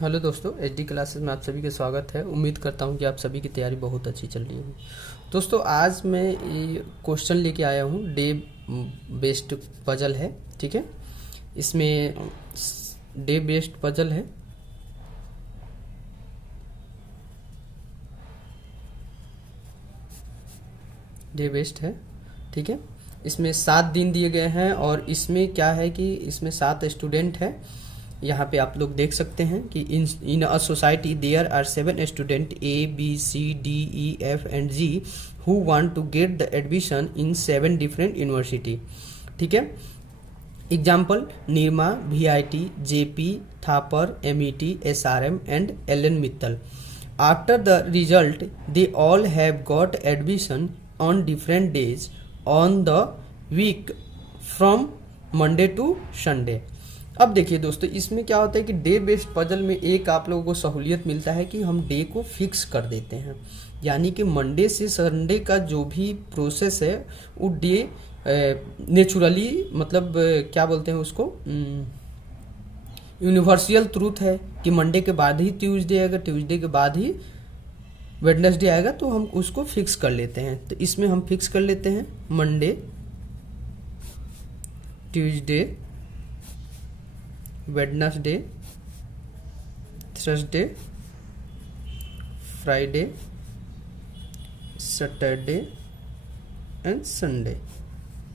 Hello दोस्तों, HD classes में आप सभी का स्वागत है। उम्मीद करता हूं कि आप सभी की तैयारी बहुत अच्छी चल रही होगी। दोस्तों, आज मैं ये क्वेश्चन लेके आया हूं। डे बेस्ड पजल है, ठीक है। इसमें डे बेस्ड पजल है। डे बेस्ड है, ठीक है। इसमें 7 दिन दिए गए हैं और इसमें क्या है कि इसमें 7 स्टूडेंट है। यहाँ पे आप लोग देख सकते हैं कि in a society there are 7 student ABCDEFG who want to get the admission in 7 different university, ठीक है। Example: Nirma, VIT, JP, Thapar, MET, SRM and LN Mittal. After the result they all have got admission on different days on the week from Monday to Sunday. अब देखिए दोस्तों, इसमें क्या होता है कि डे बेस्ड पजल में एक आप लोगों को सहूलियत मिलता है कि हम डे को फिक्स कर देते हैं, यानी कि मंडे से संडे का जो भी प्रोसेस है वो डे नेचुरली, मतलब क्या बोलते हैं उसको, यूनिवर्सल ट्रूथ है कि मंडे के बाद ही ट्यूसडे आएगा, ट्यूसडे के बाद ही वेडनेसडे आएगा, तो हम उसको फिक्स कर लेते हैं। तो इसमें हम फिक्स कर लेते हैं Monday, Tuesday, Wednesday, Thursday, Friday, Saturday and Sunday,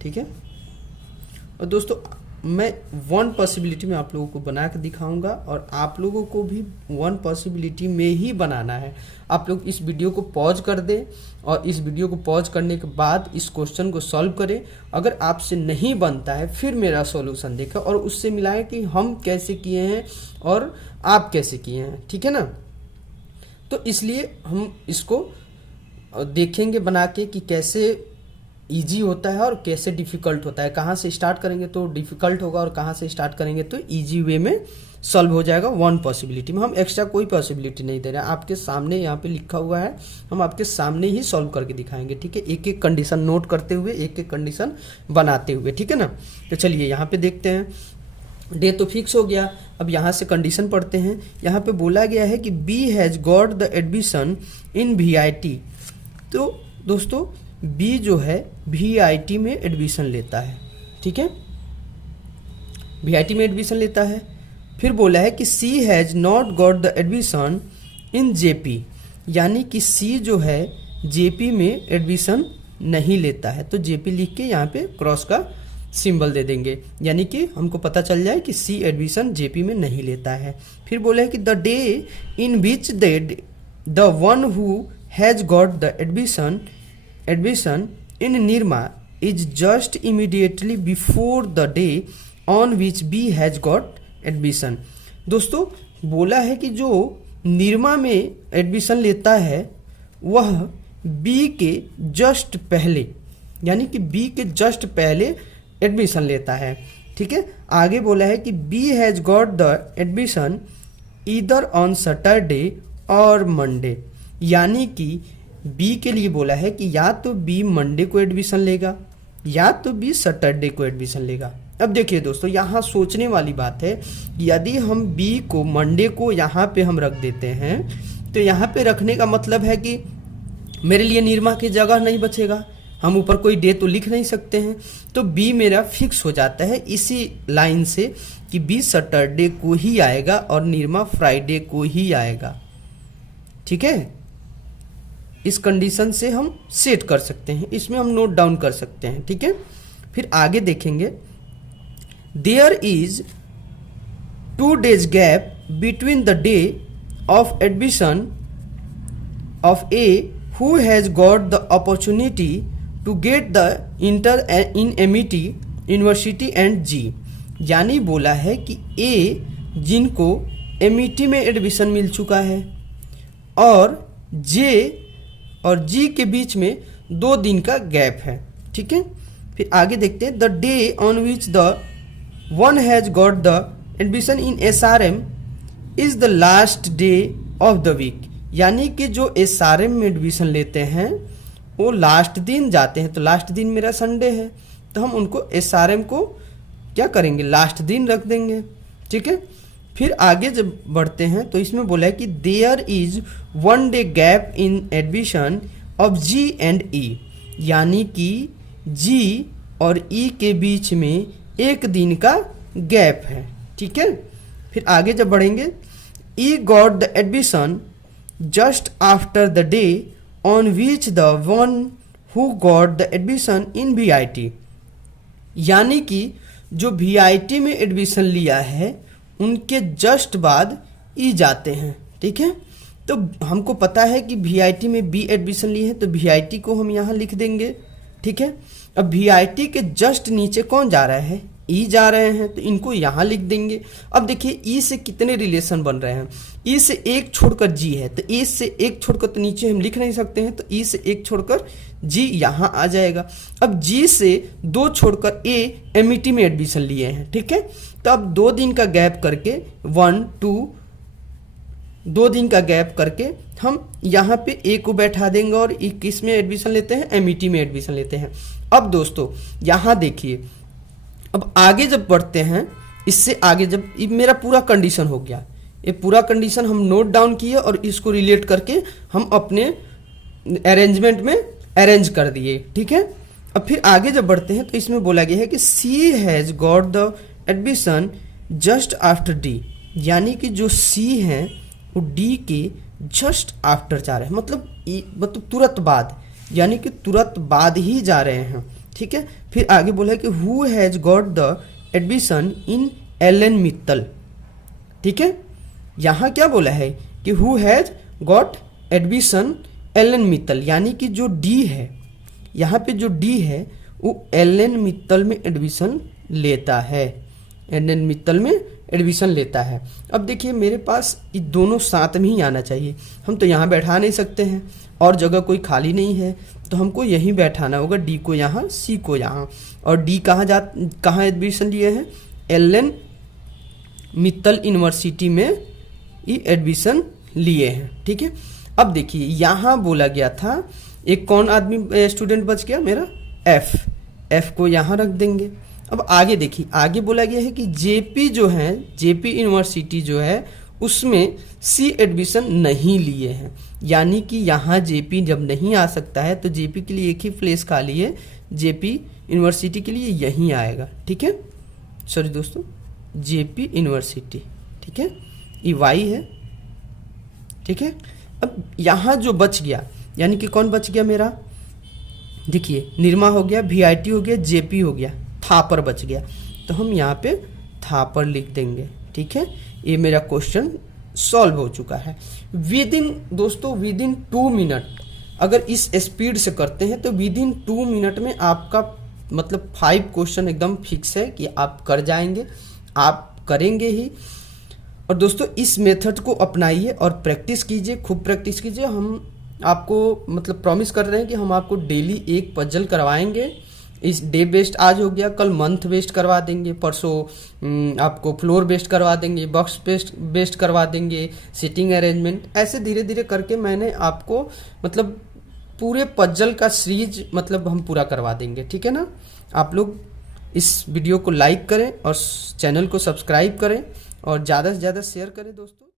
ठीक है। और दोस्तों, मैं 1 पॉसिबिलिटी में आप लोगों को बना के दिखाऊंगा और आप लोगों को भी 1 पॉसिबिलिटी में ही बनाना है। आप लोग इस वीडियो को पॉज कर दें और इस वीडियो को पॉज करने के बाद इस क्वेश्चन को सॉल्व करें। अगर आपसे नहीं बनता है फिर मेरा सॉल्यूशन देखें और उससे मिलाएं कि हम कैसे किए हैं और आप कैसे किए हैं, ठीक है ना। तो इसलिए हम इसको देखेंगे बना के कि कैसे इजी होता है और कैसे डिफ़िकल्ट होता है। कहाँ से स्टार्ट करेंगे तो डिफ़िकल्ट होगा और कहाँ से स्टार्ट करेंगे तो इजी वे में सॉल्व हो जाएगा। 1 पॉसिबिलिटी में हम एक्स्ट्रा कोई पॉसिबिलिटी नहीं दे रहे हैं। आपके सामने यहाँ पे लिखा हुआ है, हम आपके सामने ही सॉल्व करके दिखाएंगे, ठीक है। एक एक कंडीशन नोट करते हुए, एक एक कंडीशन बनाते हुए, ठीक है ना। तो चलिए यहाँ पे देखते हैं। डे तो फिक्स हो गया। अब यहाँ से कंडीशन पढ़ते हैं। यहाँ पे बोला गया है कि B has got the admission in VIT। तो दोस्तों, बी जो है VIT में एडमिशन लेता है, ठीक है, VIT में एडमिशन लेता है। फिर बोला है कि C has not got the admission in JP, यानी कि सी जो है JP में एडमिशन नहीं लेता है। तो JP लिख के यहाँ पे क्रॉस का सिंबल दे देंगे, यानी कि हमको पता चल जाए कि सी एडमिशन JP में नहीं लेता है। फिर बोला है कि the day in which the one who has got the admission in Nirma is just immediately before the day on which B has got admission. दोस्तों, बोला है कि जो निर्मा में एडमिशन लेता है वह बी के जस्ट पहले, यानी कि बी के जस्ट पहले एडमिशन लेता है, ठीक है। आगे बोला है कि B has got the admission either on Saturday और मंडे, यानी कि बी के लिए बोला है कि या तो बी मंडे को एडमिशन लेगा या तो बी सैटरडे को एडमिशन लेगा। अब देखिए दोस्तों, यहाँ सोचने वाली बात है कि यदि हम बी को मंडे को यहाँ पे हम रख देते हैं तो यहाँ पे रखने का मतलब है कि मेरे लिए निर्मा की जगह नहीं बचेगा, हम ऊपर कोई डे तो लिख नहीं सकते हैं। तो बी मेरा फिक्स हो जाता है इसी लाइन से कि बी सैटरडे को ही आएगा और निर्मा फ्राइडे को ही आएगा, ठीक है। इस कंडीशन से हम सेट कर सकते हैं, इसमें हम नोट डाउन कर सकते हैं, ठीक है। फिर आगे देखेंगे, there is 2 days gap between the day of admission of A who has got the opportunity to get the inter in MET university and G, यानी बोला है कि ए जिनको MET में एडमिशन मिल चुका है और J और G के बीच में 2 दिन का गैप है, ठीक है। फिर आगे देखते हैं, the day on which the one has got the admission in SRM is the last day of the week, यानी कि जो SRM में एडमिशन लेते हैं वो लास्ट दिन जाते हैं। तो लास्ट दिन मेरा संडे है, तो हम उनको SRM को क्या करेंगे, लास्ट दिन रख देंगे, ठीक है। फिर आगे जब बढ़ते हैं तो इसमें बोला है कि there is 1 day gap in admission of G and E, यानी कि जी और ई के बीच में एक दिन का गैप है। ठीक है, फिर आगे जब बढ़ेंगे, E got the admission just after the day on which the one who got the admission in VIT, यानी कि जो VIT में एडमिशन लिया है उनके जस्ट बाद ई जाते हैं। ठीक है, तो हमको पता है कि VIT में बी एडमिशन लिए हैं तो VIT को हम यहाँ लिख देंगे। ठीक है, अब VIT के जस्ट नीचे कौन जा रहा है, ई जा रहे हैं, तो इनको यहाँ लिख देंगे। अब देखिए ई से कितने रिलेशन बन रहे हैं, ई से एक छोड़कर जी है, तो ई से एक छोड़कर तो नीचे हम लिख नहीं सकते हैं, तो ई से एक छोड़कर जी यहाँ आ जाएगा। अब जी से 2 छोड़कर ए MET में एडमिशन लिए हैं। ठीक है, तो अब 2 दिन का गैप करके 1 2 2 दिन का गैप करके हम यहाँ पे ए को बैठा देंगे और ई किस में एडमिशन लेते हैं, MET में एडमिशन लेते हैं। अब दोस्तों यहाँ देखिए, अब आगे जब बढ़ते हैं, इससे आगे जब मेरा पूरा कंडीशन हो गया, ये पूरा कंडीशन हम नोट डाउन किए और इसको रिलेट करके हम अपने अरेंजमेंट में अरेंज कर दिए। ठीक है, अब फिर आगे जब बढ़ते हैं तो इसमें बोला गया है कि C has got the admission just after D, यानी कि जो सी हैं वो डी के जस्ट आफ्टर जा रहे हैं, मतलब तुरंत बाद, यानी कि तुरंत बाद ही जा रहे हैं। ठीक है, फिर आगे बोला है कि who has got the admission in Allen Mittal. ठीक है, यहाँ क्या बोला है कि who has got admission Allen Mittal, यानी कि जो डी है, यहाँ पे जो डी है वो एलन मित्तल में एडमिशन लेता है, एलन मित्तल में एडमिशन लेता है। अब देखिए मेरे पास ये दोनों साथ में ही आना चाहिए, हम तो यहाँ बैठा नहीं सकते हैं और जगह कोई खाली नहीं है, तो हमको यहीं बैठाना होगा, डी को यहाँ सी को यहाँ। और डी कहाँ एडमिशन लिए हैं, एलन मित्तल यूनिवर्सिटी में ये एडमिशन लिए हैं। ठीक है, अब देखिए यहाँ बोला गया था एक कौन आदमी स्टूडेंट बच गया मेरा, एफ को यहाँ रख देंगे। अब आगे देखिए, आगे बोला गया है कि जेपी जो है, जेपी यूनिवर्सिटी जो है उसमें सी एडमिशन नहीं लिए हैं, यानी कि यहाँ जेपी जब नहीं आ सकता है तो जेपी के लिए एक ही प्लेस खाली है, जेपी यूनिवर्सिटी के लिए यहीं आएगा। ठीक है, सॉरी दोस्तों, जेपी यूनिवर्सिटी। ठीक है, ये वाई है। ठीक है, अब यहाँ जो बच गया, यानी कि कौन बच गया मेरा, देखिए निरमा हो गया, VIT हो गया, जेपी हो गया, थापर बच गया, तो हम यहाँ पे थापर लिख देंगे। ठीक है, ये मेरा क्वेश्चन सॉल्व हो चुका है। दोस्तों विद इन 2 मिनट अगर इस स्पीड से करते हैं तो विद इन 2 मिनट में आपका मतलब 5 क्वेश्चन एकदम फिक्स है कि आप कर जाएंगे, आप करेंगे ही। और दोस्तों इस मेथड को अपनाइए और प्रैक्टिस कीजिए, खूब प्रैक्टिस कीजिए। हम आपको मतलब प्रॉमिस कर रहे हैं कि हम आपको डेली एक पजल करवाएंगे। इस डे बेस्ड आज हो गया, कल मंथ बेस्ड करवा देंगे, परसों आपको फ्लोर बेस्ड करवा देंगे, बॉक्स बेस्ड करवा देंगे, सिटिंग अरेंजमेंट, ऐसे धीरे धीरे करके मैंने आपको मतलब पूरे पजल का सीरीज मतलब हम पूरा करवा देंगे। ठीक है ना, आप लोग इस वीडियो को लाइक करें और चैनल को सब्सक्राइब करें और ज़्यादा से ज़्यादा शेयर करें दोस्तों।